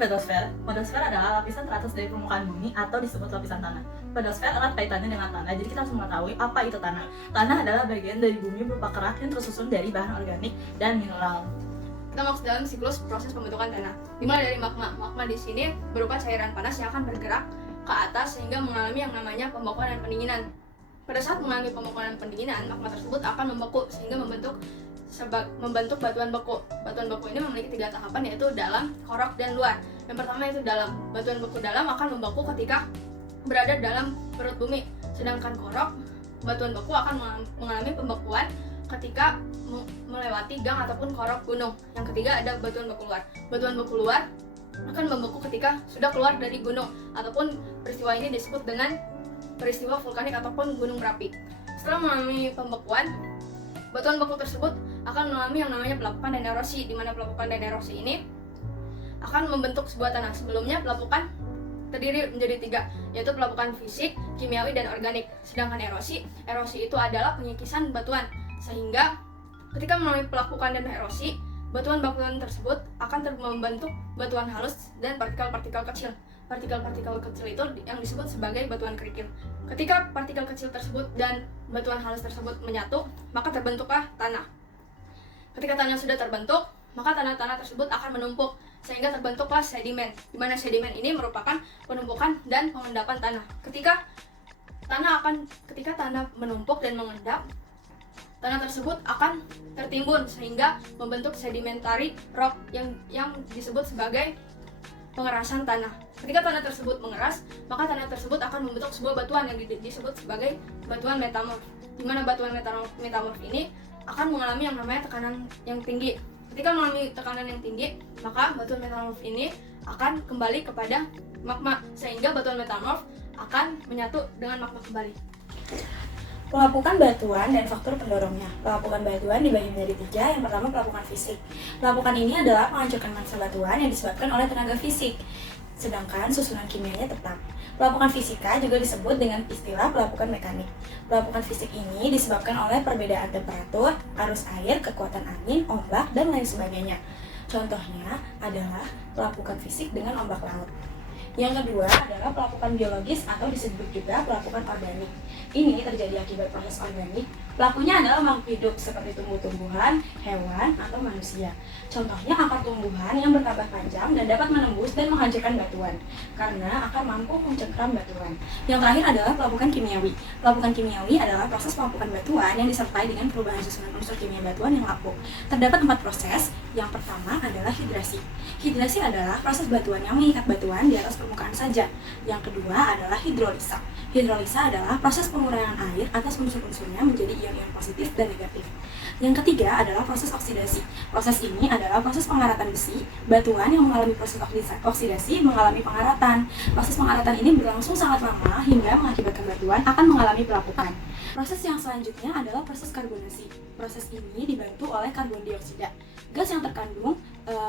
pedosfer. Pedosfer adalah lapisan teratas dari permukaan bumi atau disebut lapisan tanah. Pedosfer erat kaitannya dengan tanah, jadi kita harus mengetahui apa itu tanah. Tanah adalah bagian dari bumi berupa kerak yang tersusun dari bahan organik dan mineral. Kita masuk dalam siklus proses pembentukan tanah. Dimulai dari magma. Magma di sini berupa cairan panas yang akan bergerak ke atas sehingga mengalami yang namanya pembekuan dan pendinginan. Pada saat mengalami pembekuan dan pendinginan, magma tersebut akan membeku sehingga membentuk batuan beku. Batuan beku ini memiliki 3 tahapan, yaitu dalam, korok, dan luar. Yang pertama itu dalam. Batuan beku dalam akan membeku ketika berada dalam perut bumi, sedangkan korok, batuan beku akan mengalami pembekuan ketika melewati gang ataupun korok gunung. Yang ketiga ada batuan beku luar. Batuan beku luar akan membeku ketika sudah keluar dari gunung, ataupun peristiwa ini disebut dengan peristiwa vulkanik ataupun gunung berapi. Setelah mengalami pembekuan, batuan beku tersebut akan mengalami yang namanya pelapukan dan erosi, di mana pelapukan dan erosi ini akan membentuk sebuah tanah. Sebelumnya pelapukan terdiri menjadi 3, yaitu pelapukan fisik, kimiawi, dan organik. Sedangkan erosi itu adalah penyikisan batuan, sehingga ketika mengalami pelapukan dan erosi, batuan-batuan tersebut akan membentuk batuan halus dan partikel-partikel kecil. Partikel-partikel kecil itu yang disebut sebagai batuan kerikil. Ketika partikel kecil tersebut dan batuan halus tersebut menyatu, maka terbentuklah tanah. Ketika tanah sudah terbentuk, maka tanah-tanah tersebut akan menumpuk sehingga terbentuklah sedimen, di mana sedimen ini merupakan penumpukan dan pengendapan tanah. Ketika tanah menumpuk dan mengendap, tanah tersebut akan tertimbun sehingga membentuk sedimentary rock yang disebut sebagai pengerasan tanah. Ketika tanah tersebut mengeras, maka tanah tersebut akan membentuk sebuah batuan yang disebut sebagai batuan metamorf. Di mana batuan metamorf ini akan mengalami yang namanya tekanan yang tinggi. Ketika mengalami tekanan yang tinggi, maka batuan metamorf ini akan kembali kepada magma, sehingga batuan metamorf akan menyatu dengan magma kembali. Pelapukan batuan dan faktor pendorongnya. Pelapukan batuan dibagi menjadi 3. Yang pertama, pelapukan fisik. Pelapukan ini adalah menghancurkan massa batuan yang disebabkan oleh tenaga fisik, sedangkan susunan kimianya tetap. Pelapukan fisika juga disebut dengan istilah pelapukan mekanik. Pelapukan fisik ini disebabkan oleh perbedaan temperatur, arus air, kekuatan angin, ombak, dan lain sebagainya. Contohnya adalah pelapukan fisik dengan ombak laut. Yang kedua adalah pelapukan biologis atau disebut juga pelapukan organik. Ini terjadi akibat proses organik. Pelakunya adalah makhluk hidup seperti tumbuh-tumbuhan, hewan, atau manusia. Contohnya akar tumbuhan yang bertambah panjang dan dapat menembus dan menghancurkan batuan, karena akar mampu mencengkram batuan. Yang terakhir adalah pelapukan kimiawi. Pelapukan kimiawi adalah proses pelapukan batuan yang disertai dengan perubahan susunan unsur kimia batuan yang lapuk. Terdapat 4 proses. Yang pertama adalah hidrasi. Hidrasi adalah proses batuan yang mengikat batuan di atas permukaan saja. Yang kedua adalah hidrolisa. Hidrolisa adalah proses pengurangan air atas unsur-unsurnya menjadi ion-ion positif dan negatif. Yang ketiga adalah proses oksidasi. Proses ini adalah proses pengaratan besi. Batuan yang mengalami proses oksidasi mengalami pengaratan. Proses pengaratan ini berlangsung sangat lama hingga mengakibatkan batuan akan mengalami pelapukan. Proses yang selanjutnya adalah proses karbonasi. Proses ini dibantu oleh karbon dioksida. Gas yang terkandung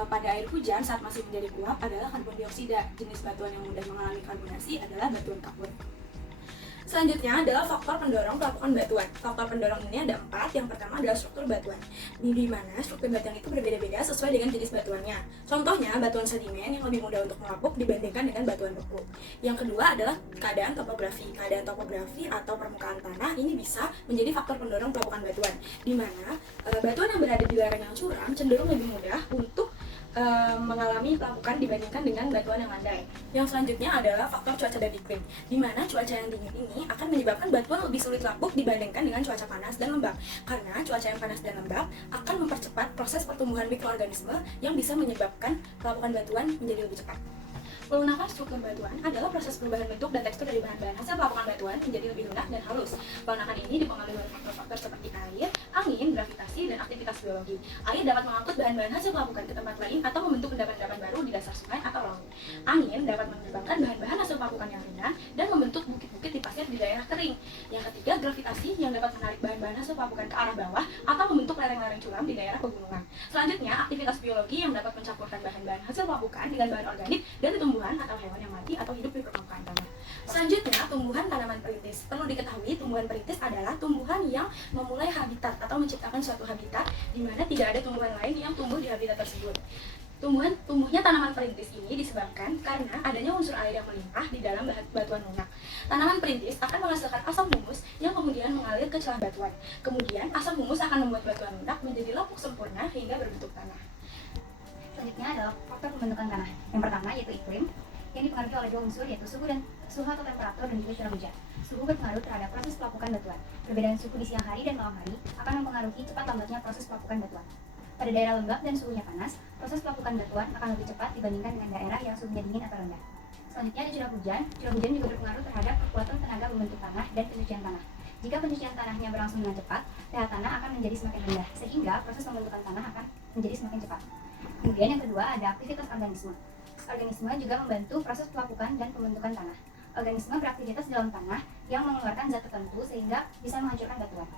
pada air hujan saat masih menjadi uap adalah karbon dioksida. Jenis batuan yang mudah mengalami karbonasi adalah batuan kapur. Selanjutnya adalah faktor pendorong pelapukan batuan. Faktor pendorong ini ada 4. Yang pertama adalah struktur batuan, di mana struktur batuan itu berbeda-beda sesuai dengan jenis batuannya. Contohnya batuan sedimen yang lebih mudah untuk melapuk dibandingkan dengan batuan beku. Yang kedua adalah keadaan topografi. Keadaan topografi atau permukaan tanah ini bisa menjadi faktor pendorong pelapukan batuan, di mana batuan yang berada di lereng yang curam cenderung lebih mudah untuk mengalami pelapukan dibandingkan dengan batuan yang landai. Yang selanjutnya adalah faktor cuaca dan iklim, di mana cuaca yang dingin ini akan menyebabkan batuan lebih sulit lapuk dibandingkan dengan cuaca panas dan lembab, karena cuaca yang panas dan lembab akan mempercepat proses pertumbuhan mikroorganisme yang bisa menyebabkan pelapukan batuan menjadi lebih cepat. Pelunakan struktur batuan adalah proses perubahan bentuk dan tekstur dari bahan-bahan hasil pelapukan batuan menjadi lebih lunak dan halus. Pelunakan ini dipengaruhi oleh faktor-faktor seperti air, angin, gravitasi, dan aktivitas biologi. Air dapat mengangkut bahan-bahan hasil pelapukan ke tempat lain atau membentuk endapan-endapan baru di dasar sungai atau laut. Angin dapat menerbangkan bahan-bahan hasil pelapukan yang ringan dan membentuk bukit-bukit di pasir di daerah kering. Yang ketiga, gravitasi yang dapat menarik bahan-bahan hasil pelapukan ke arah bawah atau membentuk lereng-lereng curam di daerah pegunungan. Selanjutnya, aktivitas biologi yang dapat mencampurkan bahan-bahan hasil pelapukan dengan bahan organik dari tumbuhan atau hewan yang mati atau hidup di permukaan tanah. Selanjutnya, tumbuhan tanaman perintis. Perlu diketahui, tumbuhan perintis adalah tumbuhan yang memulai habitat atau menciptakan suatu habitat di mana tidak ada tumbuhan lain yang tumbuh di habitat tersebut. Tumbuhnya tanaman perintis ini disebabkan karena adanya unsur air yang melimpah di dalam batuan lunak. Tanaman perintis akan menghasilkan asam humus yang kemudian mengalir ke celah batuan. Kemudian asam humus akan membuat batuan lunak menjadi lapuk sempurna hingga berbentuk tanah. Selanjutnya adalah faktor pembentukan tanah. Yang pertama yaitu iklim, yang dipengaruhi oleh dua unsur yaitu suhu atau temperatur dan juga curah hujan. Suhu berpengaruh terhadap proses pelapukan batuan. Perbedaan suhu di siang hari dan malam hari akan mempengaruhi cepat lambatnya proses pelapukan batuan. Pada daerah lembab dan suhunya panas, proses pelapukan batuan akan lebih cepat dibandingkan dengan daerah yang suhunya dingin atau rendah. Selanjutnya ada curah hujan. Curah hujan juga berpengaruh terhadap kekuatan tenaga membentuk tanah dan pencucian tanah. Jika pencucian tanahnya berlangsung dengan cepat, pH tanah akan menjadi semakin rendah, sehingga proses pembentukan tanah akan menjadi semakin cepat. Kemudian yang kedua ada aktivitas organisme. Organisme juga membantu proses pelapukan dan pembentukan tanah. Organisme beraktivitas dalam tanah yang mengeluarkan zat tertentu sehingga bisa menghancurkan batuan.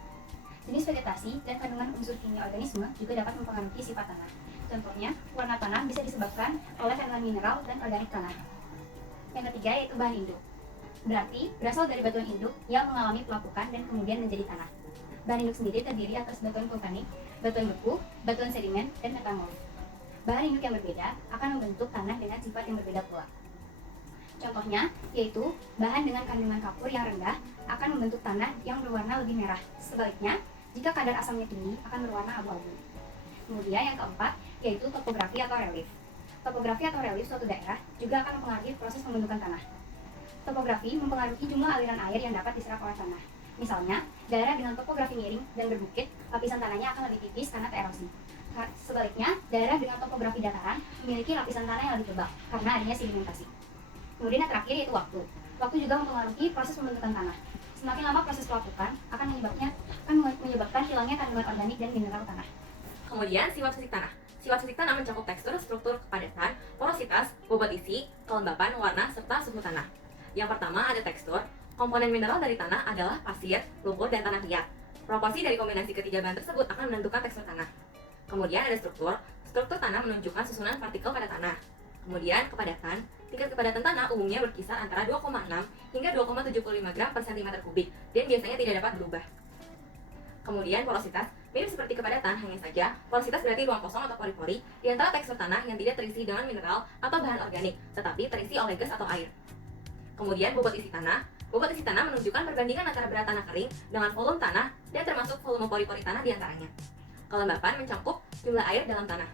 Jenis vegetasi dan kandungan unsur kimia organisme juga dapat mempengaruhi sifat tanah. Contohnya, warna tanah bisa disebabkan oleh kandungan mineral dan organik tanah. Yang ketiga yaitu bahan induk. Berarti berasal dari batuan induk yang mengalami pelapukan dan kemudian menjadi tanah. Bahan induk sendiri terdiri atas batuan vulkanik, batuan beku, batuan sedimen, dan metamorf. Bahan induk yang berbeda akan membentuk tanah dengan sifat yang berbeda pula. Contohnya yaitu bahan dengan kandungan kapur yang rendah akan membentuk tanah yang berwarna lebih merah. Sebaliknya, jika kadar asamnya tinggi akan berwarna abu-abu. Kemudian yang keempat yaitu topografi atau relief. Topografi atau relief suatu daerah juga akan mempengaruhi proses pembentukan tanah. Topografi mempengaruhi jumlah aliran air yang dapat diserap oleh tanah. Misalnya, daerah dengan topografi miring dan berbukit, lapisan tanahnya akan lebih tipis karena tererosi. Sebaliknya, daerah dengan topografi dataran memiliki lapisan tanah yang lebih tebal karena adanya sedimentasi. Kemudian yang terakhir yaitu waktu. Waktu juga mempengaruhi proses pembentukan tanah. Semakin lama proses pelapukan akan menyebabkan hilangnya kandungan organik dan mineral tanah. Kemudian sifat fisik tanah. Sifat fisik tanah mencakup tekstur, struktur, kepadatan, porositas, bobot isi, kelembapan, warna, serta suhu tanah. Yang pertama ada tekstur. Komponen mineral dari tanah adalah pasir, lumpur, dan tanah liat. Proporsi dari kombinasi ketiga bahan tersebut akan menentukan tekstur tanah. Kemudian ada struktur. Struktur tanah menunjukkan susunan partikel pada tanah. Kemudian kepadatan. Tingkat kepadatan tanah umumnya berkisar antara 2,6 hingga 2,75 gram per cm kubik dan biasanya tidak dapat berubah. Kemudian porositas. Mirip seperti kepadatan, hanya saja porositas berarti ruang kosong atau pori-pori di antara tekstur tanah yang tidak terisi dengan mineral atau bahan organik, tetapi terisi oleh gas atau air. Kemudian bobot isi tanah. Bobot isi tanah menunjukkan perbandingan antara berat tanah kering dengan volume tanah dan termasuk volume pori-pori tanah di antaranya. Kelembapan mencakup jumlah air dalam tanah.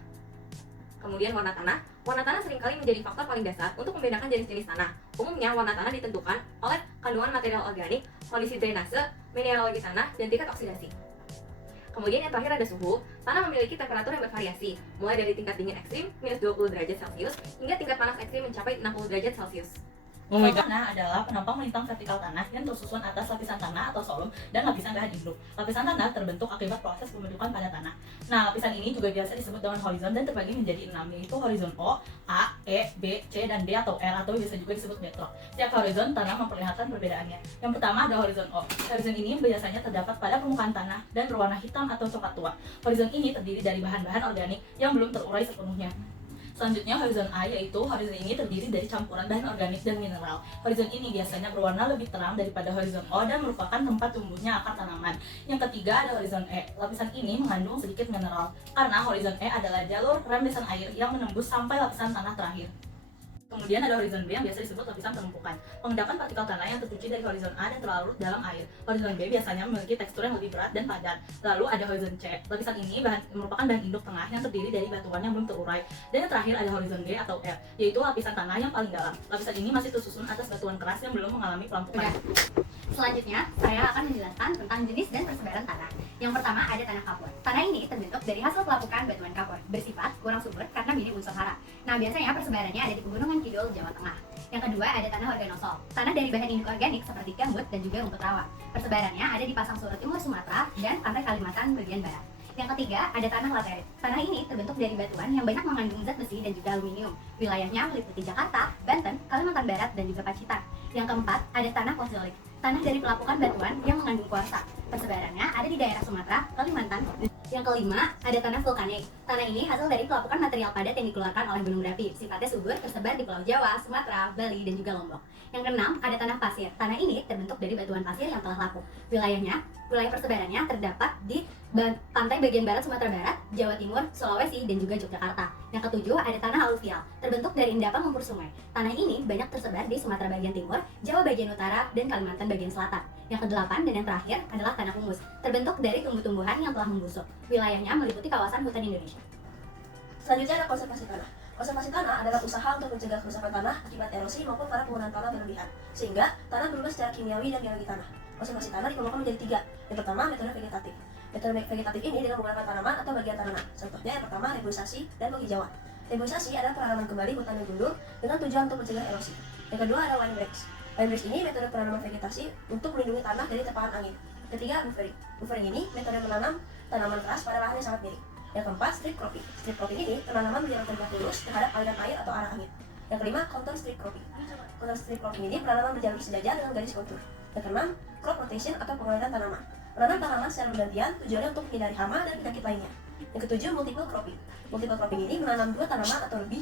Kemudian warna tanah. Warna tanah seringkali menjadi faktor paling dasar untuk membedakan jenis-jenis tanah. Umumnya warna tanah ditentukan oleh kandungan material organik, kondisi drainase, mineralogi tanah, dan tingkat oksidasi. Kemudian yang terakhir ada suhu. Tanah memiliki temperatur yang bervariasi, mulai dari tingkat dingin ekstrim minus 20 derajat Celcius hingga tingkat panas ekstrim mencapai 60 derajat Celcius. Tanah adalah penampang melintang vertikal tanah yang tersusun atas lapisan tanah atau solum dan lapisan bahan induk. Lapisan tanah terbentuk akibat proses pembentukan pada tanah. Nah, lapisan ini juga biasa disebut dengan horizon dan terbagi menjadi 6, yaitu horizon O, A, E, B, C, dan D atau R atau biasa juga disebut bedrock. Setiap horizon tanah memperlihatkan perbedaannya. Yang pertama ada horizon O. Horizon ini biasanya terdapat pada permukaan tanah dan berwarna hitam atau coklat tua. Horizon ini terdiri dari bahan-bahan organik yang belum terurai sepenuhnya. Selanjutnya horizon A, yaitu horizon ini terdiri dari campuran bahan organik dan mineral. Horizon ini biasanya berwarna lebih terang daripada horizon O dan merupakan tempat tumbuhnya akar tanaman. Yang ketiga ada horizon E. Lapisan ini mengandung sedikit mineral karena horizon E adalah jalur rembesan air yang menembus sampai lapisan tanah terakhir. Kemudian ada horizon B yang biasa disebut lapisan penumpukan. Pengendapan partikel tanah yang tercuci dari horizon A dan terlarut dalam air. Horizon B biasanya memiliki tekstur yang lebih berat dan padat. Lalu ada horizon C. Lapisan ini merupakan bahan induk tengah yang terdiri dari batuan yang belum terurai. Dan yang terakhir ada horizon D atau R, yaitu lapisan tanah yang paling dalam. Lapisan ini masih tersusun atas batuan keras yang belum mengalami pelampukan. Selanjutnya, saya akan menjelaskan tentang jenis dan persebaran tanah. Yang pertama ada tanah kapur. Tanah ini terbentuk dari hasil pelapukan batuan kapur, bersifat kurang subur karena minim unsur hara. Nah, biasanya persebarannya ada di pegunungan kidul Jawa Tengah. Yang kedua ada tanah organosol. Tanah dari bahan induk organik seperti gambut dan juga rumput rawa. Persebarannya ada di Pasang Surut Timur Sumatera dan pantai Kalimantan bagian barat. Yang ketiga ada tanah laterit. Tanah ini terbentuk dari batuan yang banyak mengandung zat besi dan juga aluminium. Wilayahnya meliputi Jakarta, Banten, Kalimantan Barat, dan juga Pacitan. Yang keempat ada tanah pozolik. Tanah dari pelapukan batuan yang mengandung kuarsa. Persebarannya ada di daerah Sumatera, Kalimantan, Yang kelima, ada tanah vulkanik. Tanah ini hasil dari pelapukan material padat yang dikeluarkan oleh gunung berapi. Sifatnya subur, tersebar di Pulau Jawa, Sumatera, Bali, dan juga Lombok. Yang keenam, ada tanah pasir. Tanah ini terbentuk dari batuan pasir yang telah lapuk. Wilayah persebarannya terdapat di pantai bagian barat Sumatera Barat, Jawa Timur, Sulawesi, dan juga Yogyakarta. Yang ketujuh, ada tanah aluvial, terbentuk dari endapan lumpur sungai. Tanah ini banyak tersebar di Sumatera bagian timur, Jawa bagian utara, dan Kalimantan bagian selatan. Yang kedelapan dan yang terakhir adalah tanah humus, terbentuk dari tumbuh-tumbuhan yang telah membusuk. Wilayahnya meliputi kawasan hutan Indonesia. Selanjutnya ada konservasi tanah. Konservasi tanah adalah usaha untuk mencegah kerusakan tanah akibat erosi maupun karena penggunaan tanah berlebihan, sehingga tanah berubah secara kimiawi dan geologi tanah. Konservasi tanah dikelompokkan menjadi 3. Yang pertama, metode vegetatif. Metode vegetatif ini dengan menggunakan tanaman atau bagian tanaman. Contohnya yang pertama, reboisasi dan penghijauan. Reboisasi adalah penanaman kembali hutan yang gundul dengan tujuan untuk mencegah erosi. Yang kedua ada windbreaks. Windbreaks ini metode penanaman vegetasi untuk melindungi tanah dari terpahan angin. Ketiga, buffering. Buffering ini metode menanam tanaman keras pada lahan yang sangat miring. Yang keempat, strip cropping. Strip cropping ini penanaman berjalan tegak lurus terhadap aliran air atau arah angin. Yang kelima, contour strip cropping. Contour strip cropping ini penanaman berjalur sejajar dengan garis kontur. Yang keenam, crop rotation atau pengaliran tanaman. Menanam tanaman secara bergantian tujuannya untuk menghindari hama dan penyakit lainnya. Yang ketujuh, multiple cropping. Multiple cropping ini menanam 2 tanaman atau lebih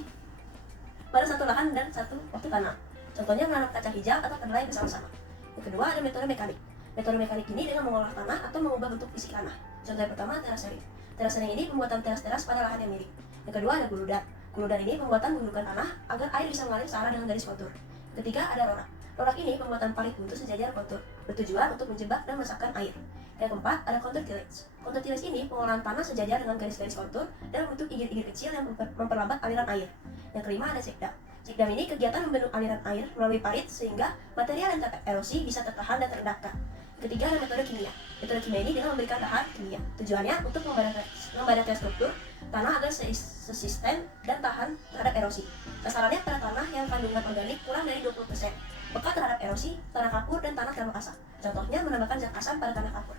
pada satu lahan dan satu waktu tanam. Contohnya menanam kacang hijau atau kedelai bersama-sama. Yang kedua ada metode mekanik. Metode mekanik ini dengan mengolah tanah atau mengubah bentuk fisik tanah. Contoh yang pertama, terasering. Terasering ini pembuatan teras-teras pada lahan yang miring. Yang kedua ada guludan. Guludan ini pembuatan gundukan tanah agar air bisa mengalir searah dengan garis kontur. Ketiga ada rorak. Rorak ini pembuatan parit buntu sejajar kontur, bertujuan untuk menjebak dan meresapkan air. Yang keempat ada contour tillage. Contour tillage ini pengolahan tanah sejajar dengan garis-garis kontur dan membentuk igir-igir kecil yang memperlambat aliran air. Yang kelima ada check dam. Check dam ini kegiatan membendung aliran air melalui parit sehingga material yang tererosi bisa tertahan dan terendapkan. Ketiga ada metode kimia. Metode kimia ini dengan memberikan bahan kimia. Tujuannya untuk membadati struktur tanah agar sesisten dan tahan terhadap erosi. Sasarannya pada tanah yang kandungan organik kurang dari 20%, peka terhadap erosi, tanah kapur, dan tanah terlalu asam. Contohnya menambahkan zat asam pada tanah kapur.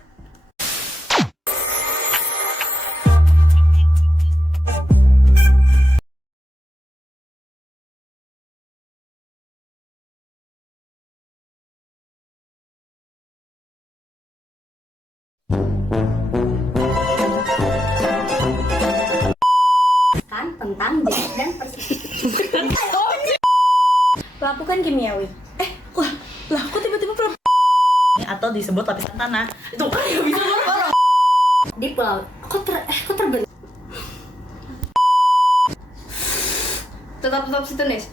Tentang jenis dan persisnya. Pelapukan kimiawi. Lah kok tiba-tiba atau disebut lapisan tanah. Itu kan ya bisa lorong. Di pulau kok terbentuk Tetap situ, Nes.